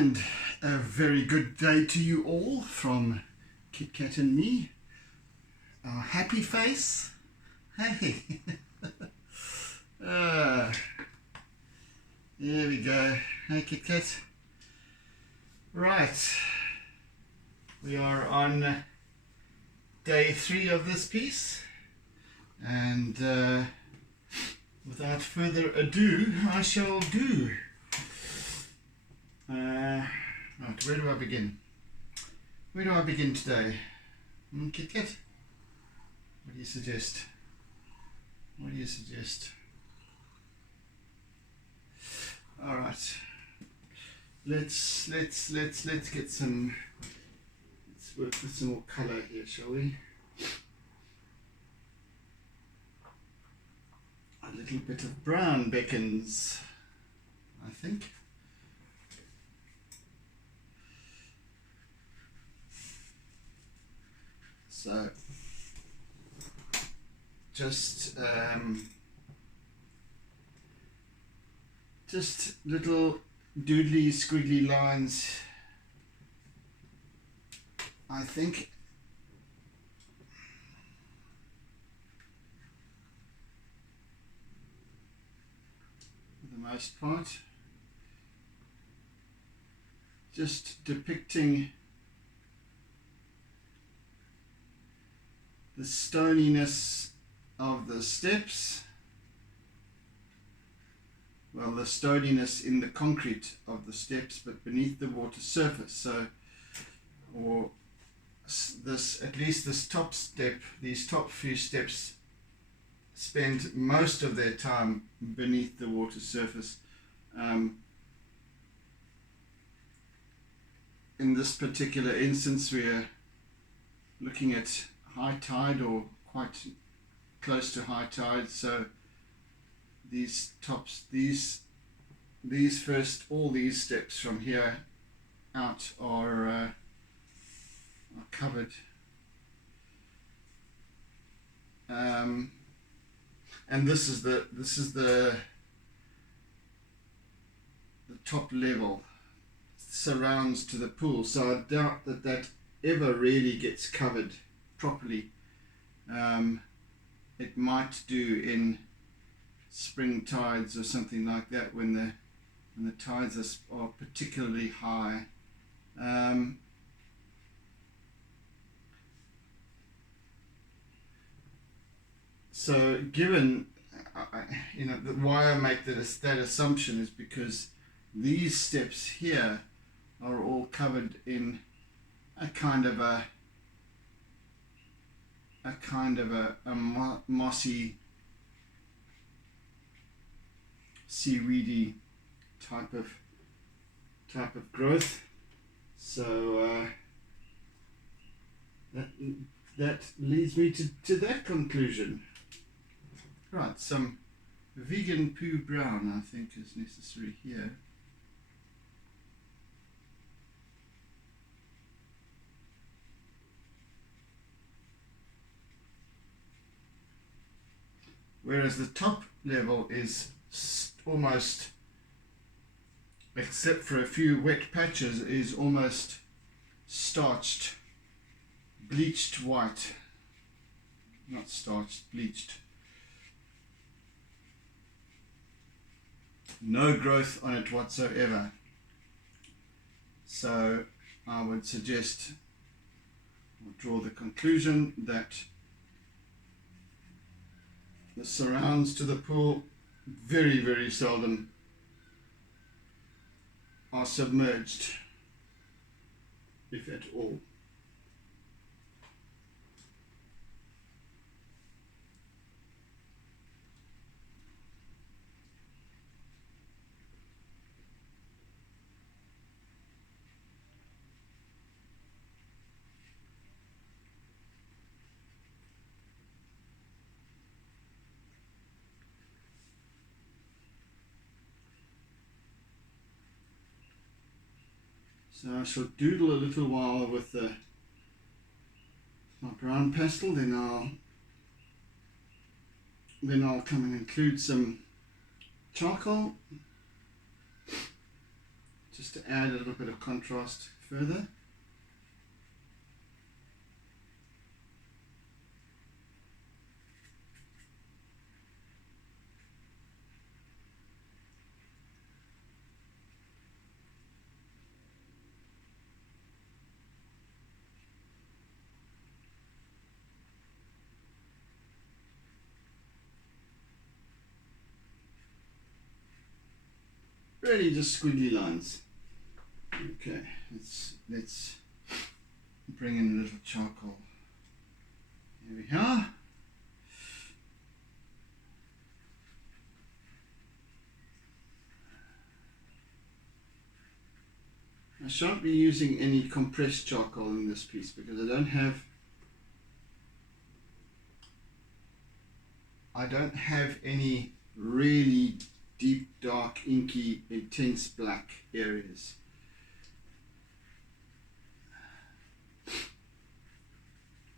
And a very good day to you all from Kit Kat and me. Our happy face. Hey. There we go. Hey Kit Kat. Right. We are on day 3 of this piece. And without further ado, I shall do. Right, where do I begin? Where do I begin today? Kit Kat? What do you suggest? What do you suggest? All right. Let's get some. Let's work with some more color here, shall we? A little bit of brown beckons, I think. So just little doodly squiggly lines, I think. For the most part, just depicting the stoniness of the steps, well, the stoniness in the concrete of the steps, but beneath the water surface. So, or this, at least this top step, these top few steps spend most of their time beneath the water surface. In this particular instance, we're looking at high tide or quite close to high tide, so these tops, these first, all these steps from here out are covered, and this is the top level, surrounds to the pool, so I doubt that ever really gets covered properly. It might do in spring tides or something like that, when the tides are particularly high. So given, why I make that assumption is because these steps here are all covered in a kind of a mossy, seaweedy type of growth. So that leads me to that conclusion. Right, some vegan poo brown I think is necessary here. Whereas the top level is almost, except for a few wet patches, is almost starched, bleached white. Not starched, bleached. No growth on it whatsoever. So I would suggest, or draw the conclusion, that the surrounds to the pool very, very seldom are submerged, if at all. So I shall doodle a little while with my brown pastel, then I'll come and include some charcoal just to add a little bit of contrast further. Really just squiggly lines. Okay, let's bring in a little charcoal. Here we are. I shan't be using any compressed charcoal in this piece because I don't have any really deep, dark, inky, intense black areas.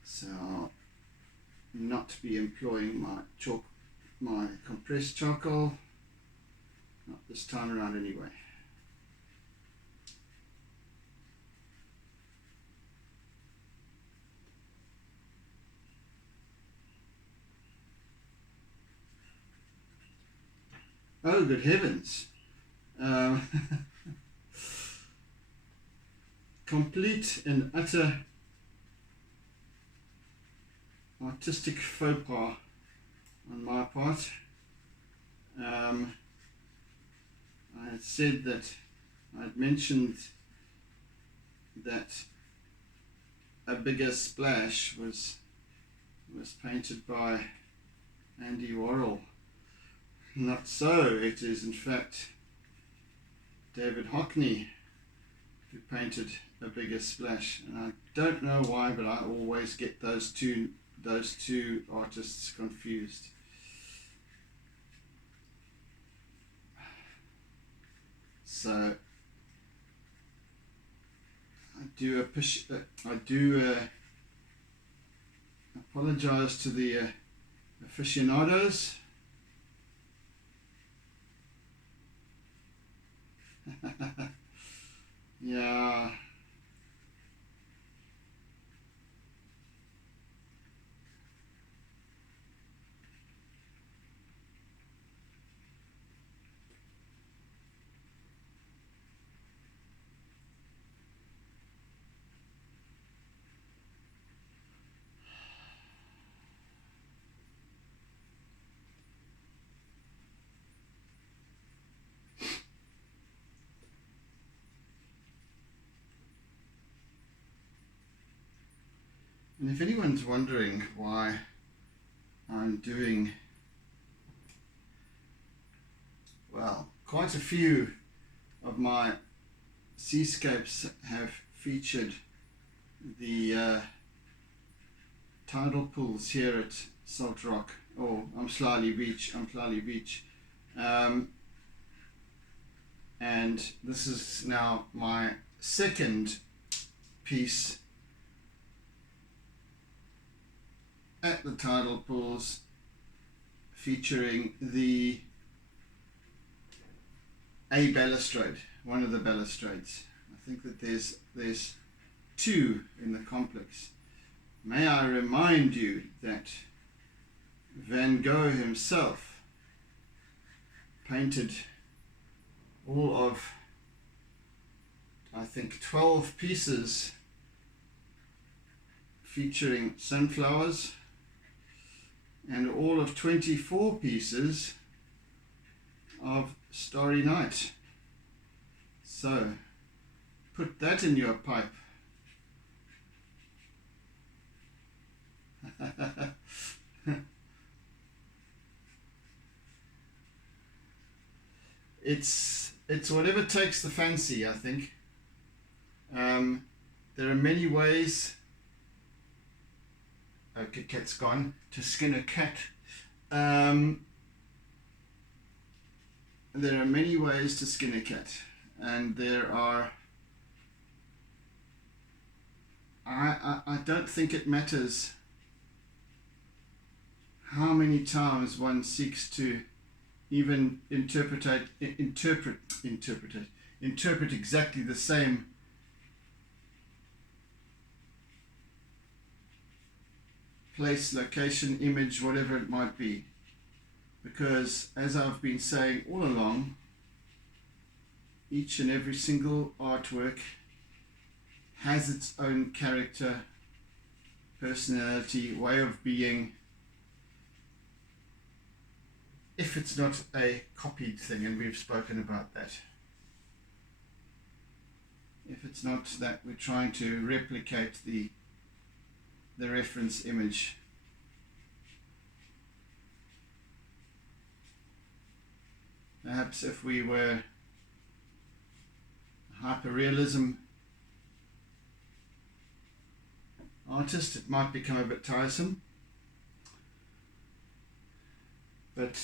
So I'll not be employing my compressed charcoal, not this time around anyway. Oh, good heavens. Complete and utter artistic faux pas on my part. I had said that I'd mentioned that a bigger splash was painted by Andy Warhol. Not so. It is in fact David Hockney who painted A Bigger Splash, and I don't know why, but I always get those two artists confused. So I do apologize to the aficionados. Yeah. And if anyone's wondering why I'm doing, well, quite a few of my seascapes have featured the tidal pools here at Salt Rock, or Umhlali Beach, and this is now my second piece at the tidal pools featuring a balustrade, one of the balustrades. I think that there's two in the complex. May I remind you that Van Gogh himself painted all of, I think, 12 pieces featuring sunflowers, and all of 24 pieces of Starry Night. So put that in your pipe. It's whatever takes the fancy, I think. There are many ways. Okay, cat's gone. To skin a cat. There are many ways to skin a cat, and there are. I don't think it matters how many times one seeks to even interpret interpret exactly the same place, location, image, whatever it might be. Because as I've been saying all along, each and every single artwork has its own character, personality, way of being, if it's not a copied thing, and we've spoken about that. If it's not that we're trying to replicate the reference image. Perhaps if we were a hyperrealism artist, it might become a bit tiresome. But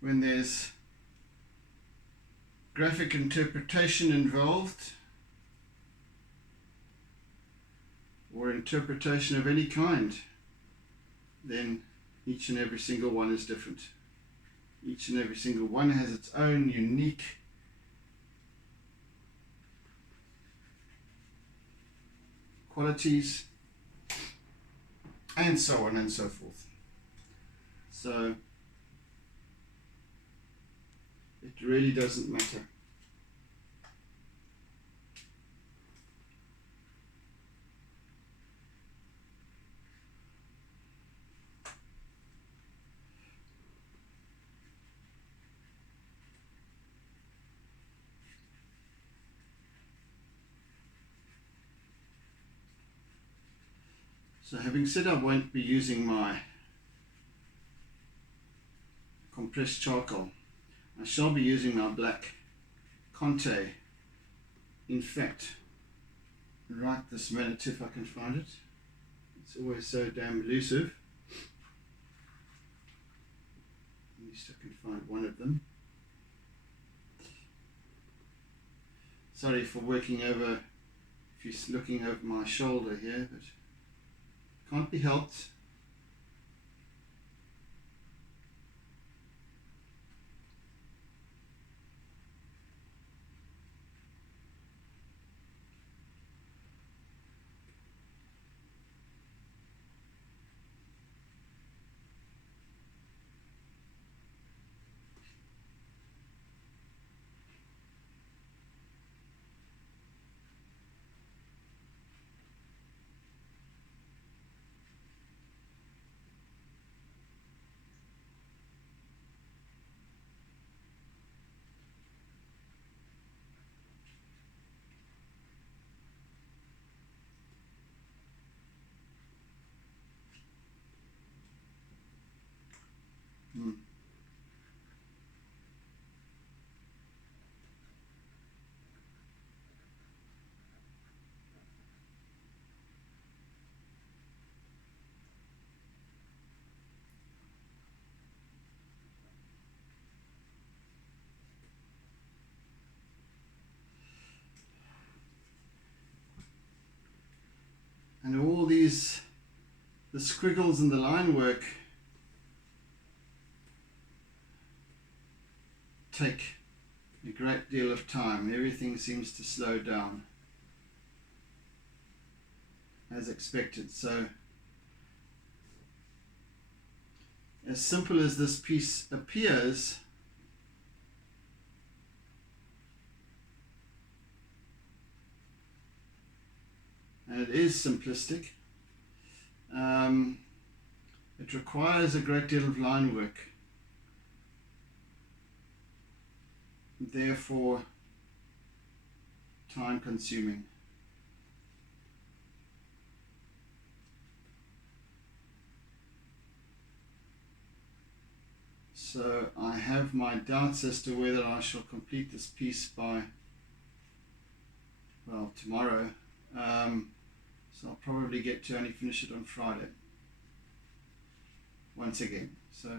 when there's graphic interpretation involved, or interpretation of any kind, then each and every single one is different. Each and every single one has its own unique qualities, and so on and so forth. So it really doesn't matter. So having said I won't be using my compressed charcoal, I shall be using my black Conte. In fact, right this minute, if I can find it. It's always so damn elusive. At least I can find one of them. Sorry for working over, if you're looking over my shoulder here, but can't be helped. And all these, the squiggles and the line work, take a great deal of time. Everything seems to slow down as expected. So as simple as this piece appears, and it is simplistic, it requires a great deal of line work, therefore time consuming. So I have my doubts as to whether I shall complete this piece by, well, tomorrow. So I'll probably get to only finish it on Friday once again. So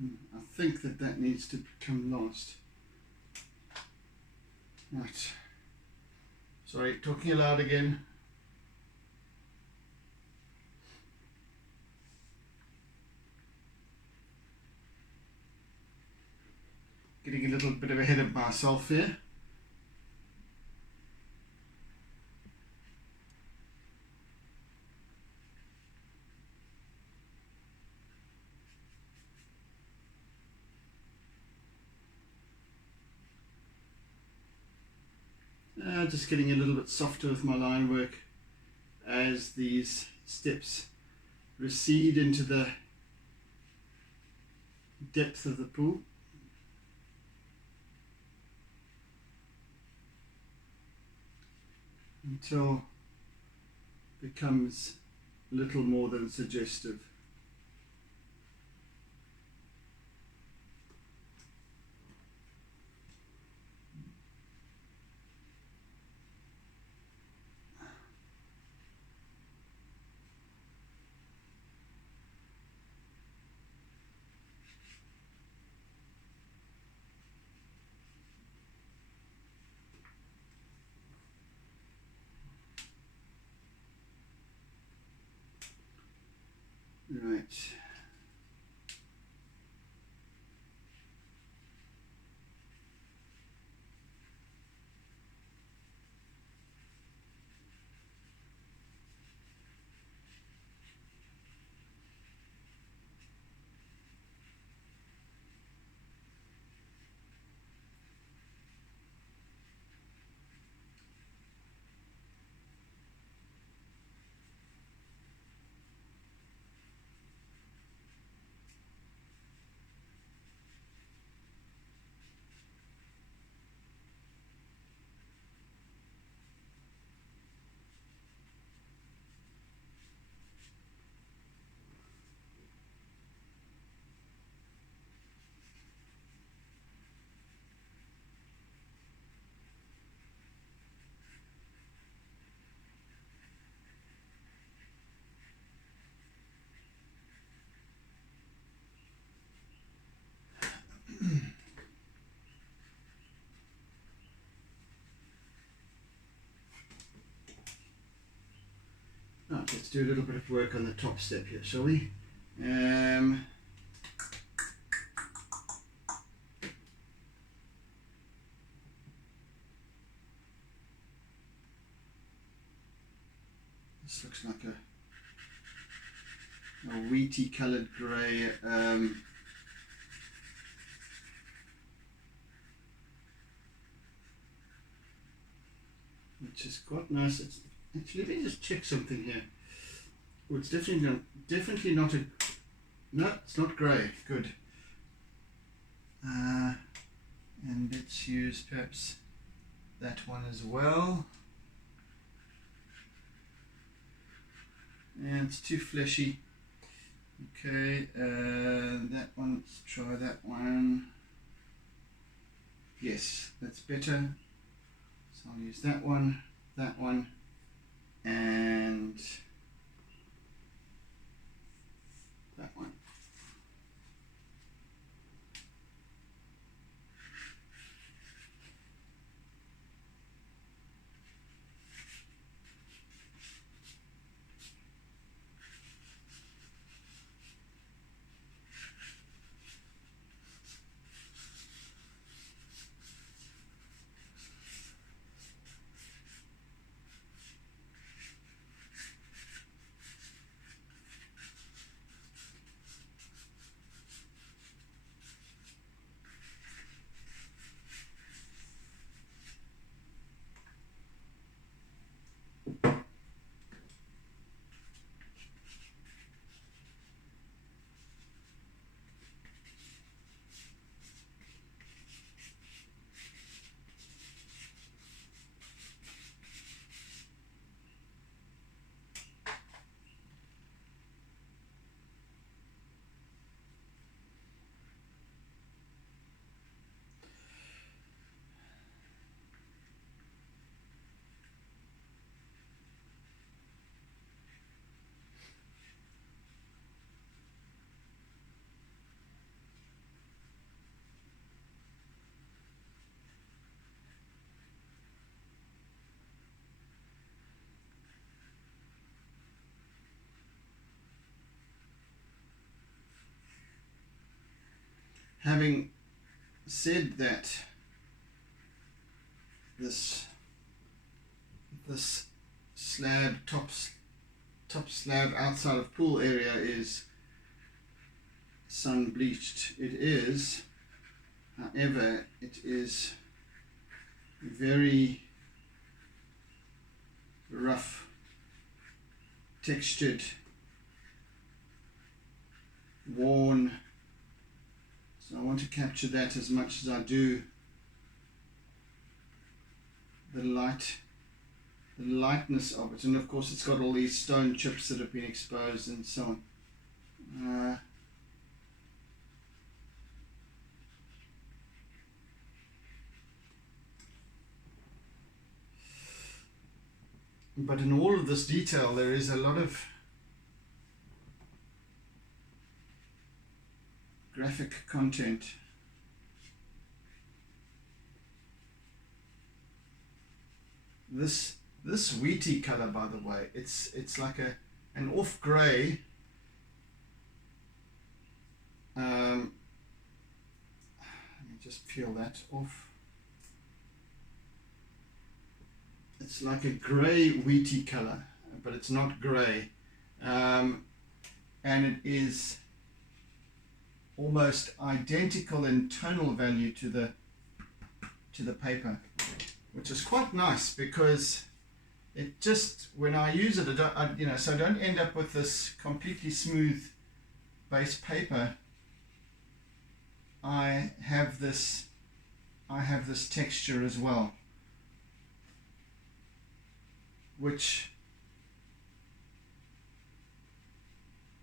I think that needs to come last. Right. Sorry, talking aloud again. Getting a little bit ahead of myself here. Just getting a little bit softer with my line work as these steps recede into the depth of the pool. Until it becomes little more than suggestive. Right. Right, let's do a little bit of work on the top step here, shall we? This looks like a wheaty coloured grey. Which is quite nice. It's actually, let me just check something here. Oh, it's definitely not a. No, it's not grey. Good. And let's use perhaps that one as well. And it's too fleshy. Okay, that one. Let's try that one. Yes, that's better. So I'll use that one, and that one. having said that, this slab, top slab outside of pool area is sun bleached. It is, however, it is very rough, textured, worn. So I want to capture that as much as I do the lightness of it. And of course it's got all these stone chips that have been exposed and so on. But in all of this detail there is a lot of graphic content. This wheaty color, by the way, it's like an off gray. Let me just peel that off. It's like a grey wheaty color, but it's not grey, and it is almost identical in tonal value to the paper, which is quite nice because it just, when I use it, so I don't end up with this completely smooth base paper. I have this texture as well, which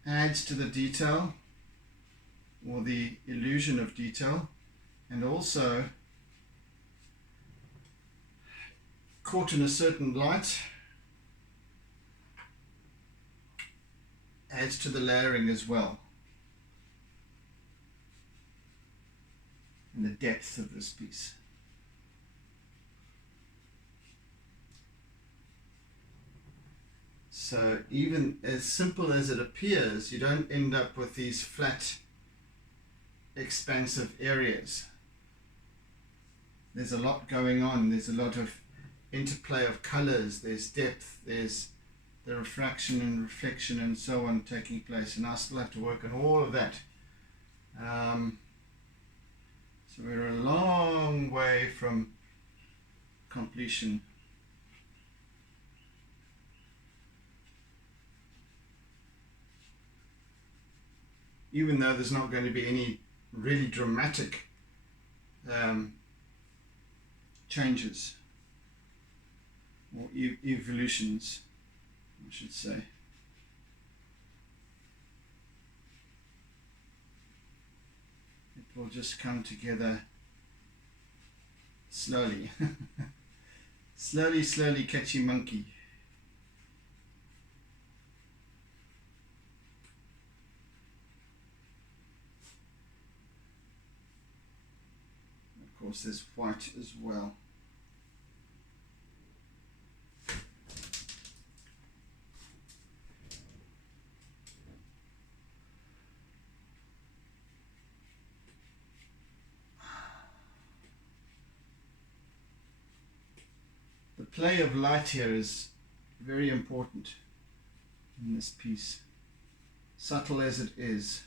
adds to the detail or the illusion of detail, and also caught in a certain light adds to the layering as well, and the depth of this piece. So even as simple as it appears, you don't end up with these flat, expansive areas. There's a lot going on. There's a lot of interplay of colors. There's depth. There's the refraction and reflection and so on taking place. And I still have to work on all of that. So we're a long way from completion. Even though there's not going to be any really dramatic changes or evolutions, I should say. It will just come together slowly. Slowly, catchy monkey. Of course, there's white as well. The play of light here is very important in this piece, subtle as it is.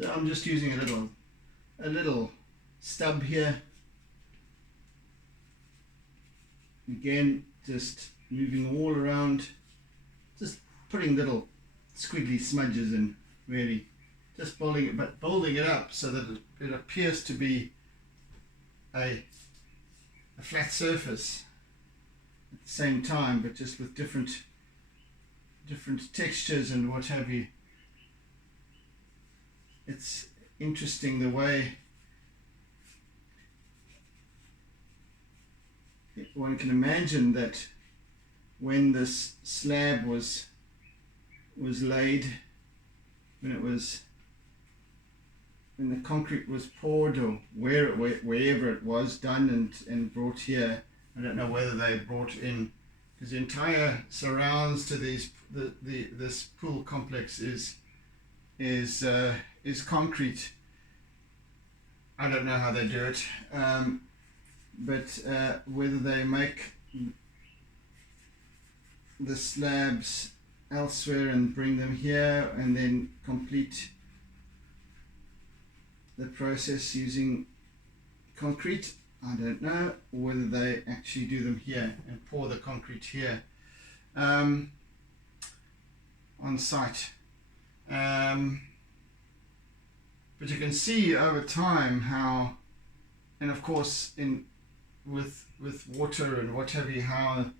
So I'm just using a little stub here. Again, just moving all around, just putting little squiggly smudges in, really. Just building it up so that it appears to be a flat surface at the same time, but just with different textures and what have you. It's interesting the way one can imagine that when this slab was laid, when the concrete was poured, or wherever it was done and brought here. I don't know whether they brought in, because the entire surrounds to this pool complex is concrete. I don't know how they do it, but whether they make the slabs elsewhere and bring them here and then complete the process using concrete, I don't know. Or whether they actually do them here and pour the concrete here on site. But you can see over time how, and of course with water and what have you, how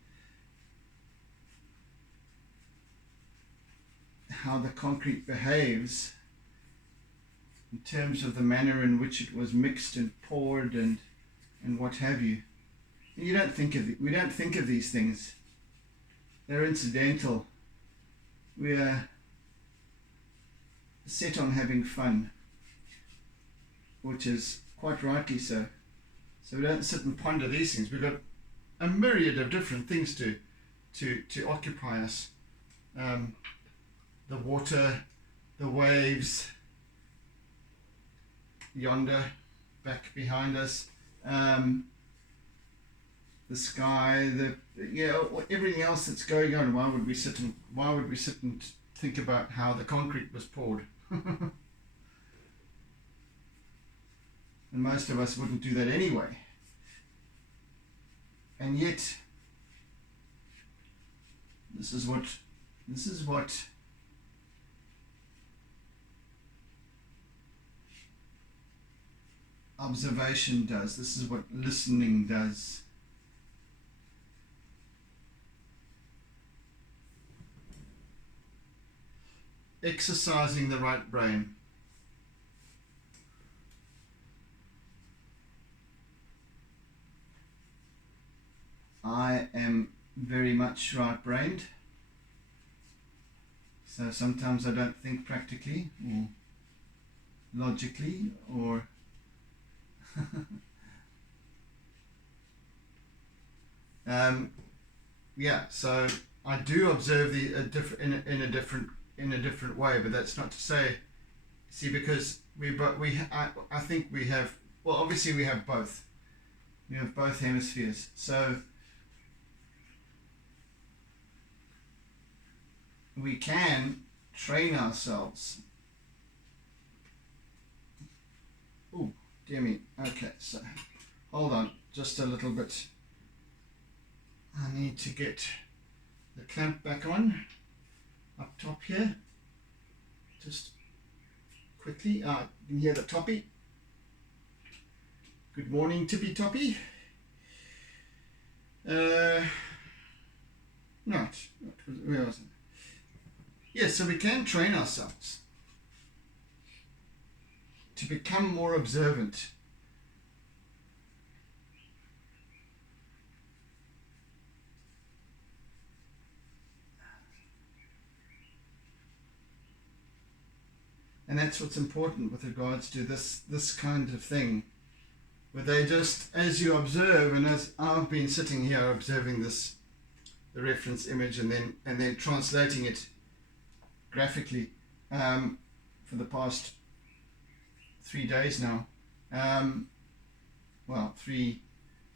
the concrete behaves in terms of the manner in which it was mixed and poured and what have you. And we don't think of these things. They're incidental. We are set on having fun, which is quite rightly so. So we don't sit and ponder these things. We've got a myriad of different things to occupy us. The water, the waves, yonder, back behind us, the sky, everything else that's going on. Why would we sit and think about how the concrete was poured? And most of us wouldn't do that anyway. And yet, this is what observation does. This is what listening does. Exercising the right brain. I am very much right-brained, so sometimes I don't think practically or logically or so I do observe in a different way, but that's not to say, because I think we have, well, obviously we have both. We have both hemispheres, so we can train ourselves. Oh, dear me. Okay, so hold on just a little bit. I need to get the clamp back on up top here. Just quickly. You can hear the toppy. Good morning, Tippy Toppy. Where was it? Yes, so we can train ourselves to become more observant. And that's what's important with regards to this kind of thing, where they just, as you observe, and as I've been sitting here observing the reference image and then translating it graphically for the past 3 days now. 3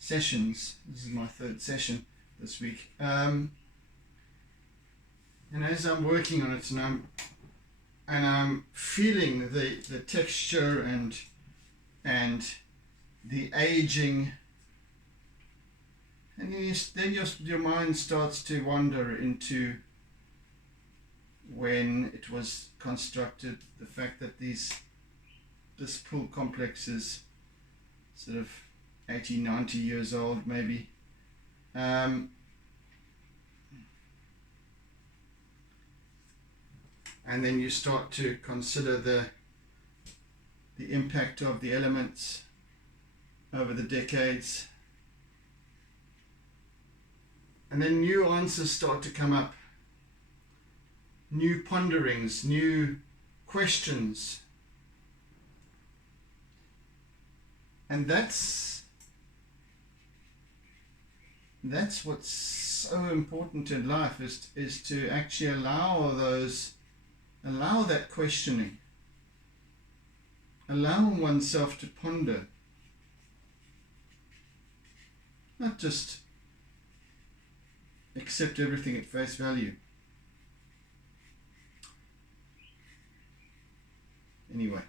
sessions. This is my 3rd session this week. And as I'm working on it, and I'm feeling the texture and the aging, and then your mind starts to wander into when it was constructed, the fact that this pool complex is sort of 80, 90 years old maybe. And then you start to consider the impact of the elements over the decades. And then new answers start to come up, new ponderings, new questions. And that's what's so important in life, is to actually allow that questioning, allow oneself to ponder, not just accept everything at face value. Anyway.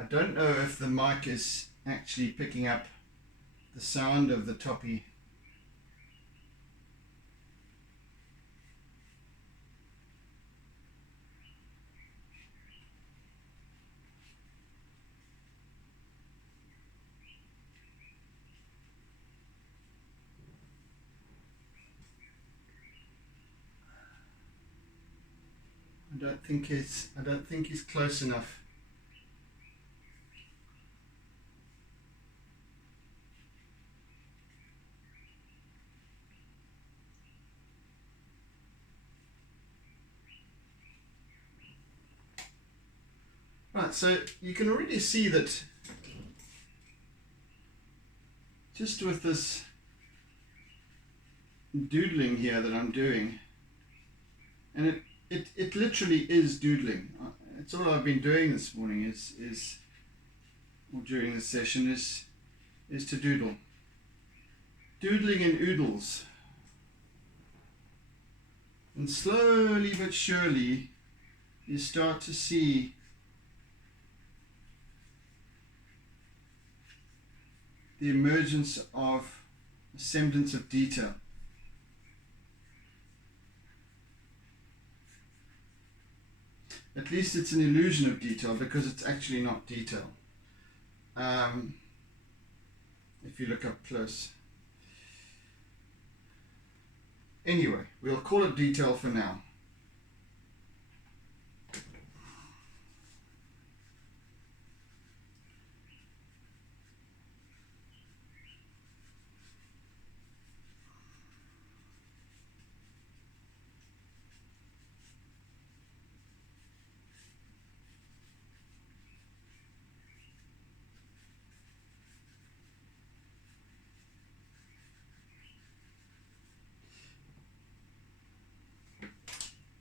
I don't know if the mic is actually picking up the sound of the toppy. I don't think he's close enough. Right, so you can already see that just with this doodling here that I'm doing, and it literally is doodling. It's all I've been doing this morning or during this session is to doodle. Doodling in oodles. And slowly but surely you start to see the emergence of a semblance of detail. At least it's an illusion of detail, because it's actually not detail. If you look up close. Anyway, we'll call it detail for now.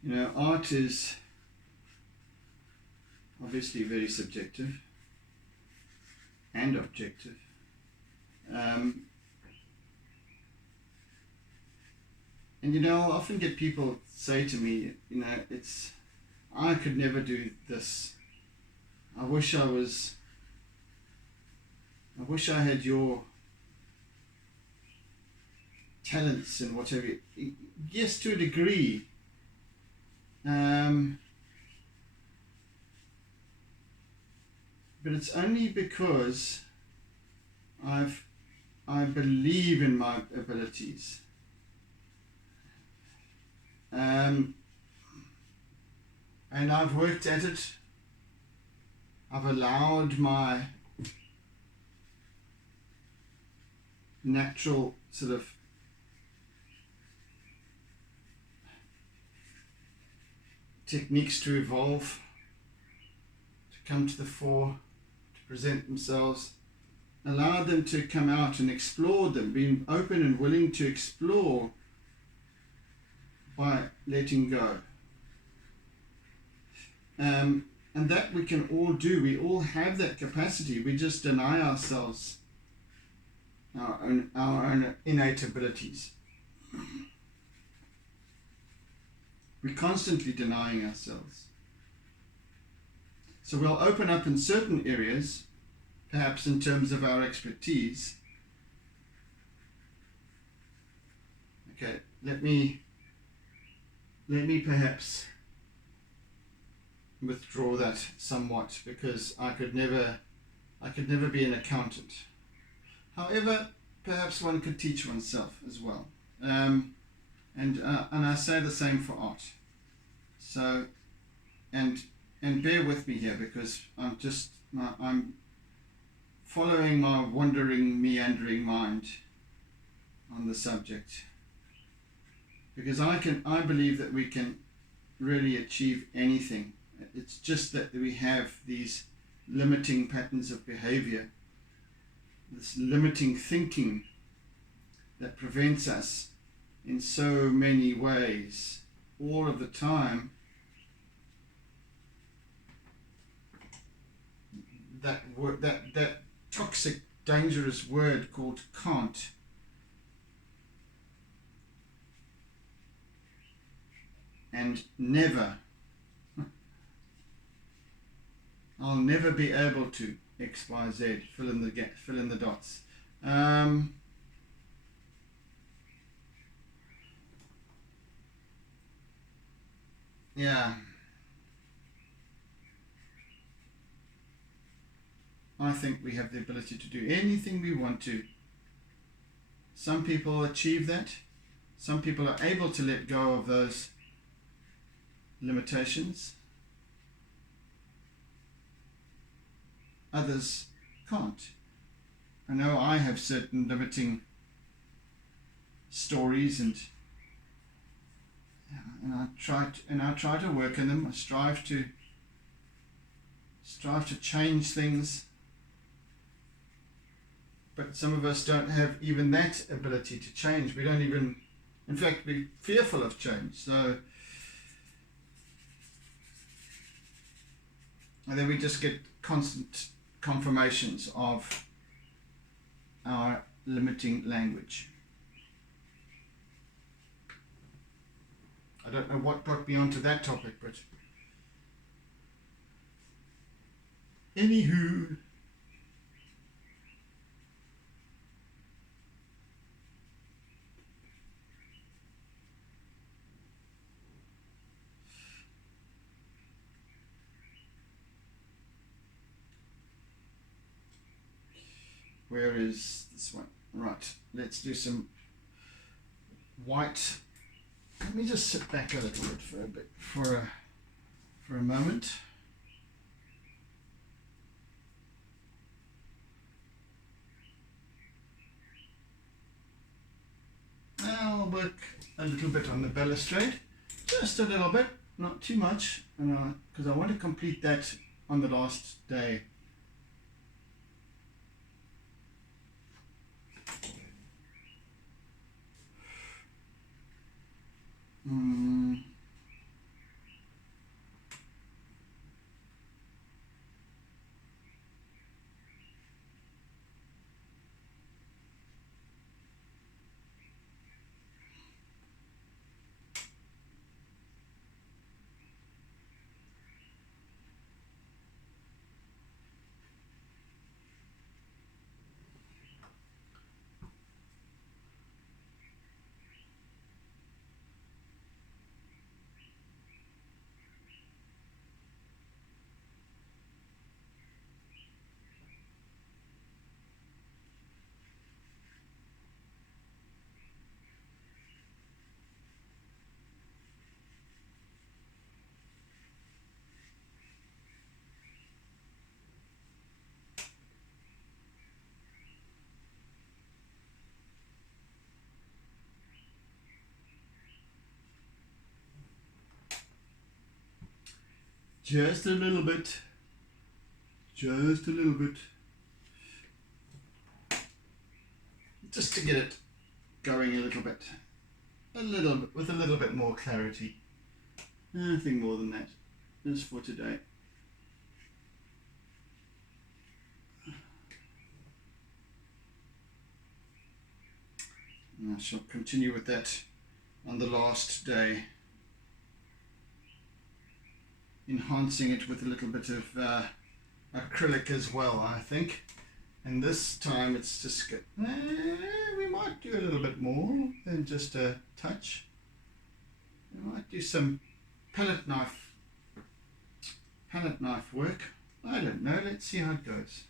You know, art is obviously very subjective and objective. And you know, I often get people say to me, you know, I could never do this. I wish I had your talents and whatever. Yes, to a degree. But it's only because I believe in my abilities. And I've worked at it. I've allowed my natural sort of techniques to evolve, to come to the fore, to present themselves, allow them to come out and explore them, being open and willing to explore by letting go. And that we can all do. We all have that capacity. We just deny ourselves our own innate abilities. We're constantly denying ourselves. So we'll open up in certain areas, perhaps in terms of our expertise. Okay, let me perhaps withdraw that somewhat, because I could never be an accountant. However, perhaps one could teach oneself as well, and I say the same for art. So, and bear with me here, because I'm following my wandering, meandering mind on the subject, because I believe that we can really achieve anything. It's just that we have these limiting patterns of behavior, this limiting thinking that prevents us in so many ways all of the time. That toxic, dangerous word called can't. And never. I'll never be able to X, Y, Z. Fill in the dots. Yeah. I think we have the ability to do anything we want to. Some people achieve that. Some people are able to let go of those limitations. Others can't. I know I have certain limiting stories, and I try to work in them. I strive to change things. But some of us don't have even that ability to change. We don't even, in fact, we're fearful of change. So, and then we just get constant confirmations of our limiting language. I don't know what got me onto that topic, but anywho, where is this one? Right, let's do some white. Let me just sit back a little bit for a moment. I'll work a little bit on the balustrade, just a little bit, not too much, because I want to complete that on the last day. Just a little bit. Just a little bit. Just to get it going a little bit. a little bit, with a little bit more clarity. Nothing more than that. Just for today. And I shall continue with that on the last day, enhancing it with a little bit of acrylic as well, I think. And this time it's just we might do a little bit more than just a touch. We might do some palette knife work. I don't know, let's see how it goes.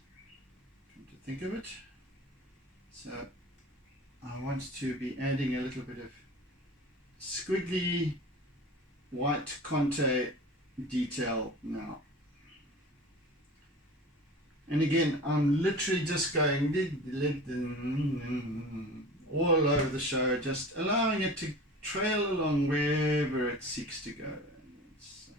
Come to think of it. So I want to be adding a little bit of squiggly white conte detail now. And again, I'm literally just going all over the show, just allowing it to trail along wherever it seeks to go. It's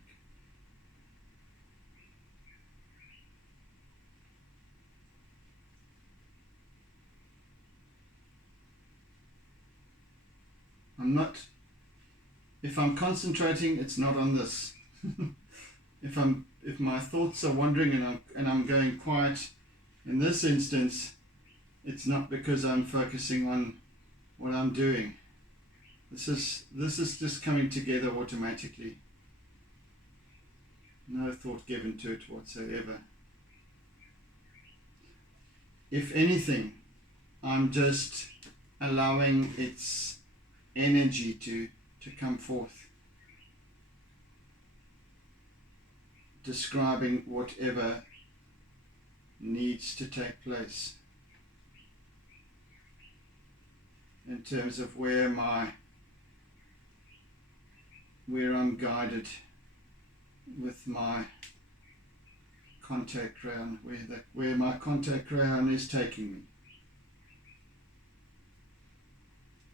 like, if I'm concentrating, it's not on this. If my thoughts are wandering and I'm going quiet, in this instance, it's not because I'm focusing on what I'm doing. This is just coming together automatically. No thought given to it whatsoever. If anything, I'm just allowing its energy to come forth, describing whatever needs to take place in terms of where I'm guided with my contact crayon, where my contact crayon is taking me.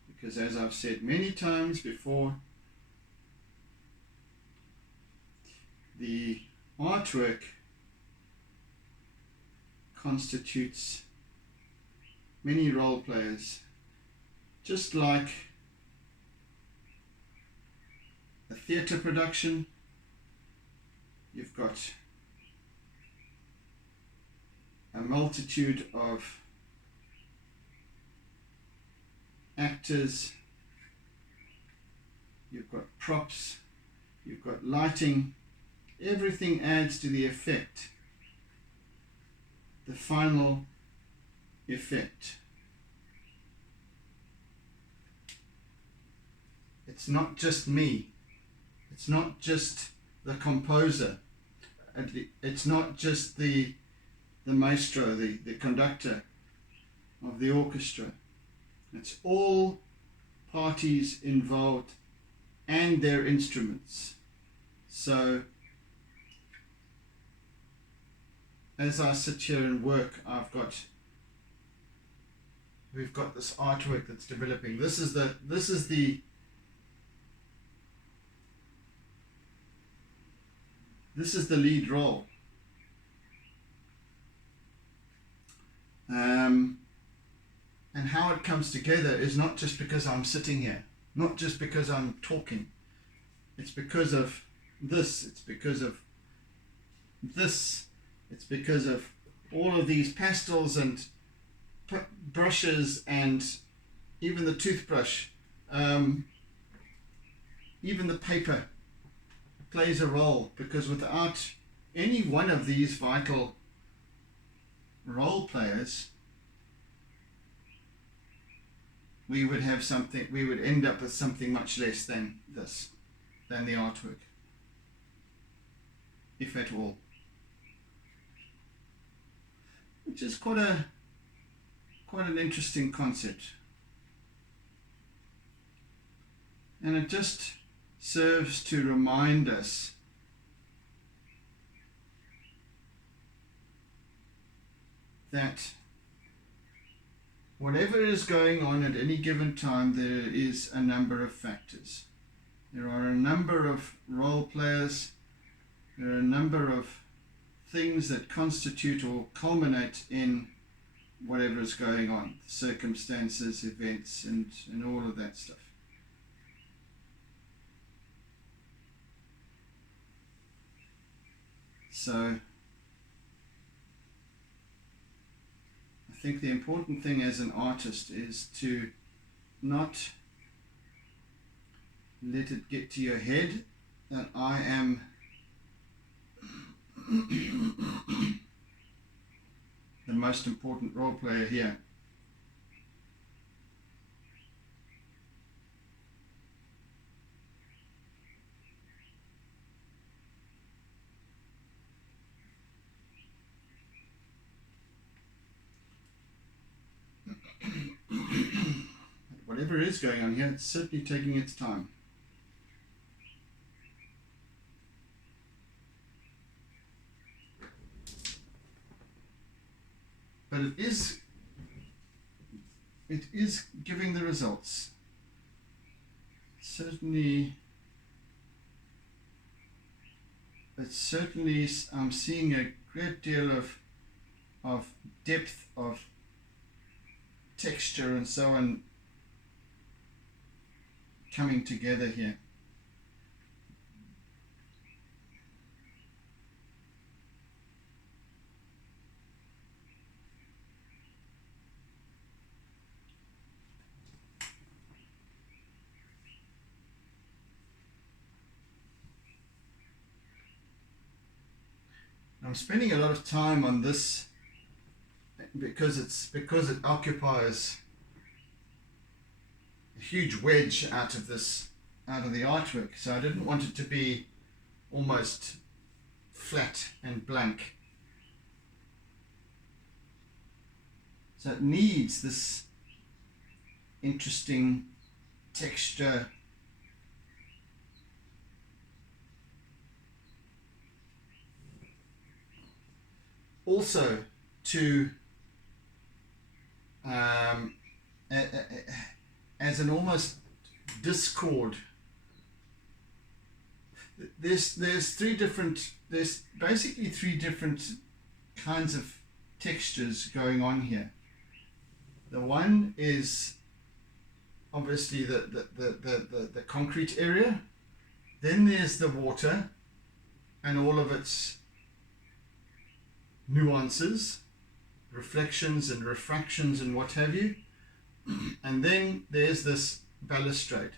Because as I've said many times before, the artwork constitutes many role players, just like a theatre production. You've got a multitude of actors, you've got props, you've got lighting. Everything adds to the effect, the final effect. It's not just me, it's not just the composer, it's not just the maestro, the conductor of the orchestra. It's all parties involved and their instruments. So as I sit here and work, we've got this artwork that's developing. This is the lead role. And how it comes together is not just because I'm sitting here, not just because I'm talking. It's because of this, it's because of this, it's because of all of these pastels and brushes, and even the toothbrush, even the paper plays a role, because without any one of these vital role players, we would end up with something much less than this, than the artwork, if at all. Which is quite an interesting concept. And it just serves to remind us that whatever is going on at any given time, there is a number of factors. There are a number of role players, there are a number of things that constitute or culminate in whatever is going on, circumstances, events, and all of that stuff. So I think the important thing as an artist is to not let it get to your head that I am the most important role player here. Whatever is going on here, it's certainly taking its time. But it is giving the results. Certainly, I'm seeing a great deal of depth of texture and so on coming together here. I'm spending a lot of time on this because it occupies a huge wedge out of the artwork. So I didn't want it to be almost flat and blank. So it needs this interesting texture. Also to as an almost discord. There's basically three different kinds of textures going on here. The one is obviously the concrete area. Then there's the water and all of its nuances, reflections and refractions and what have you. And then there's this balustrade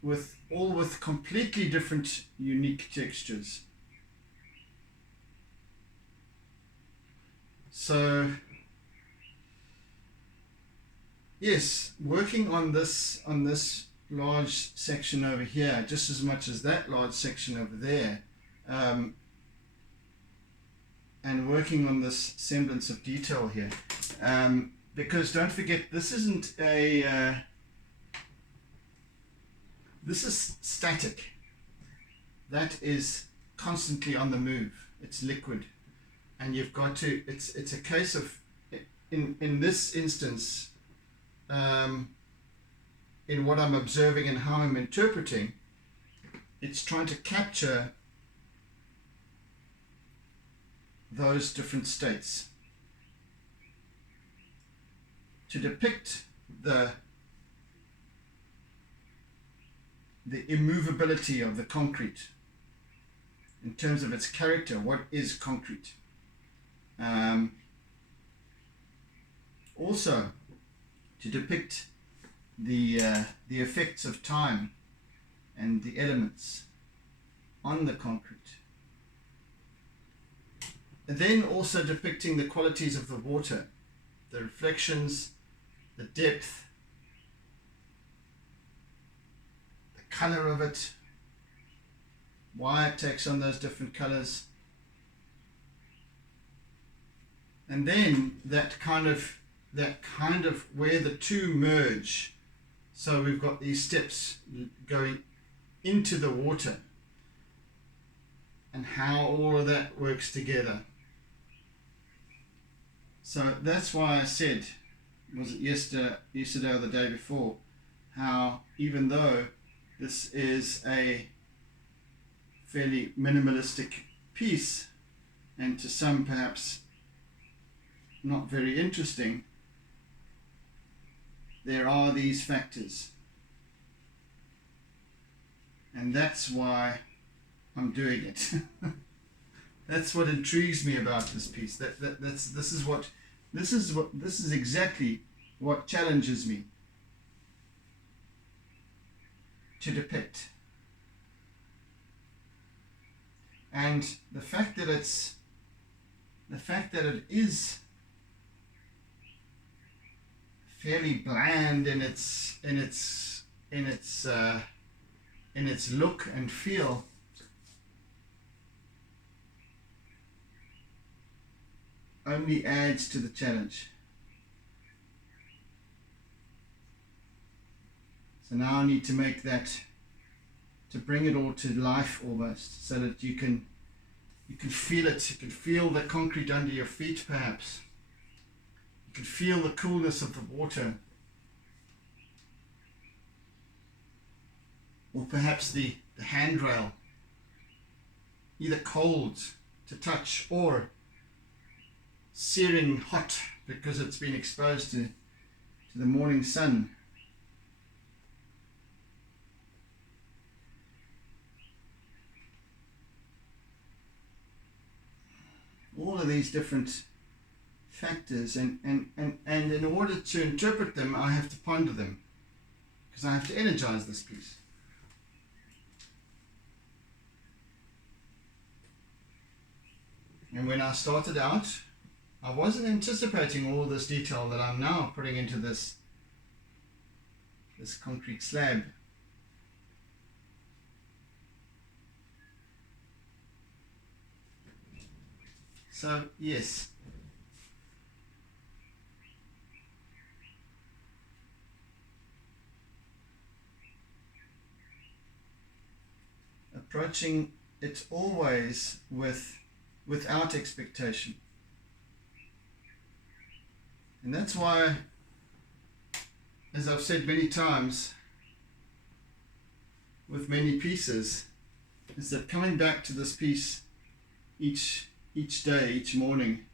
with completely different unique textures. So yes, working on this large section over here just as much as that large section over there, and working on this semblance of detail here, because don't forget, this isn't this is static. That is constantly on the move. It's liquid, and you've got to, it's a case of, in this instance, in what I'm observing and how I'm interpreting, it's trying to capture those different states to depict the immovability of the concrete in terms of its character. What is concrete? Also to depict the effects of time and the elements on the concrete. And then also depicting the qualities of the water, the reflections, the depth, the color of it, why it takes on those different colors. And then that kind of where the two merge. So we've got these steps going into the water and how all of that works together. So that's why I said, was it yesterday or the day before, how even though this is a fairly minimalistic piece and to some perhaps not very interesting, there are these factors. And that's why I'm doing it. That's what intrigues me about this piece. This is exactly what challenges me to depict. And the fact that it is fairly bland in its look and feel, only adds to the challenge. So now I need to make that, to bring it all to life almost, so that you can feel it. You can feel the concrete under your feet, perhaps. You can feel the coolness of the water, or perhaps the handrail, either cold to touch or searing hot because it's been exposed to the morning sun. All of these different factors, and in order to interpret them, I have to ponder them, because I have to energize this piece. And when I started out, I wasn't anticipating all this detail that I'm now putting into this concrete slab. So, yes. Approaching it always without expectation. And that's why, as I've said many times with many pieces, is that coming back to this piece each day, each morning,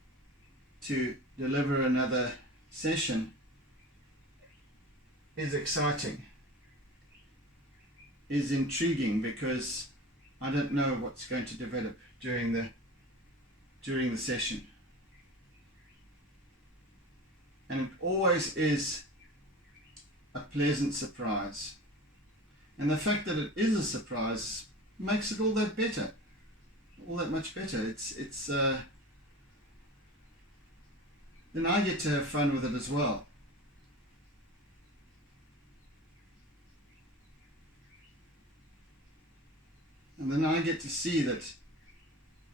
to deliver another session is exciting, is intriguing, because I don't know what's going to develop during the session. And it always is a pleasant surprise. And the fact that it is a surprise makes it all that better. All that much better. Then I get to have fun with it as well. And then I get to see that,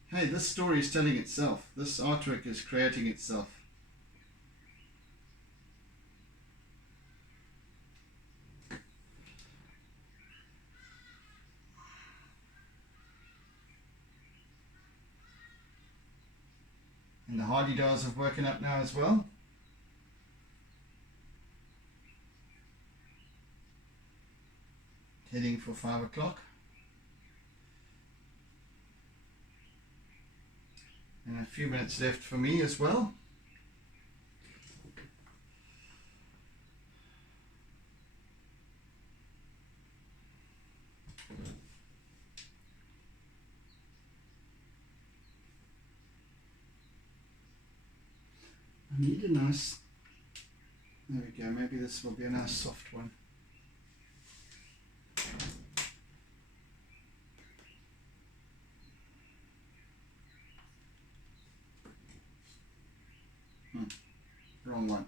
hey, this story is telling itself. This artwork is creating itself. And the hardy-dars have woken up now as well. Heading for 5 o'clock. And a few minutes left for me as well. I need a nice, there we go, maybe this will be a nice soft one. Wrong one.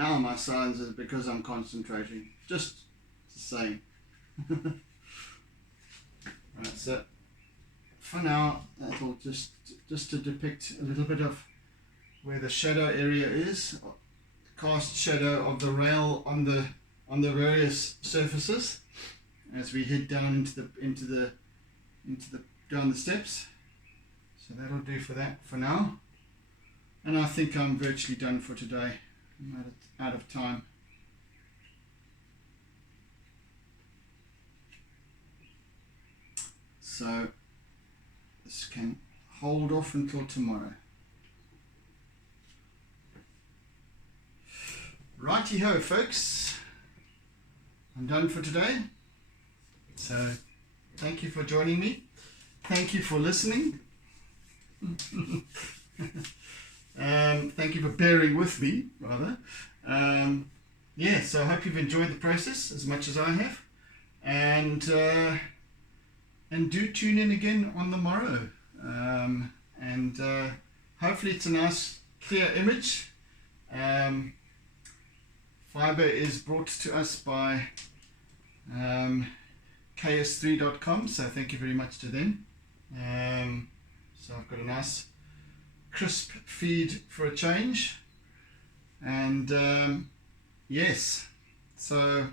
now my silence is because I'm concentrating. Just the same. Right, so for now, that'll just to depict a little bit of where the shadow area is, cast shadow of the rail on the various surfaces as we head down down the steps. So that'll do for that for now. And I think I'm virtually done for today. I'm out of time. So this can hold off until tomorrow. Righty-ho, folks. I'm done for today. So thank you for joining me. Thank you for listening. Thank you for bearing with me, rather. Yeah, so I hope you've enjoyed the process as much as I have. And do tune in again on the morrow. Hopefully it's a nice, clear image. Fiber is brought to us by ks3.com, so thank you very much to them. So I've got a nice crisp feed for a change, and yes, so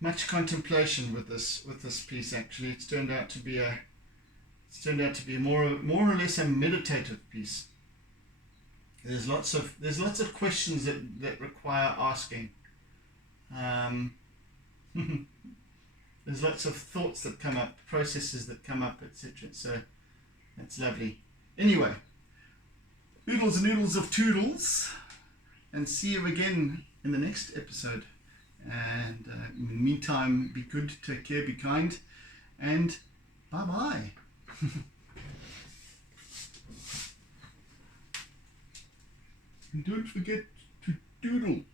much contemplation with this piece. Actually, it's turned out to be more or less a meditative piece. There's lots of questions that require asking. There's lots of thoughts that come up, processes that come up, etc. So that's lovely. Anyway, oodles and noodles of toodles, and see you again in the next episode. And in the meantime, be good, take care, be kind, and bye-bye. And don't forget to doodle.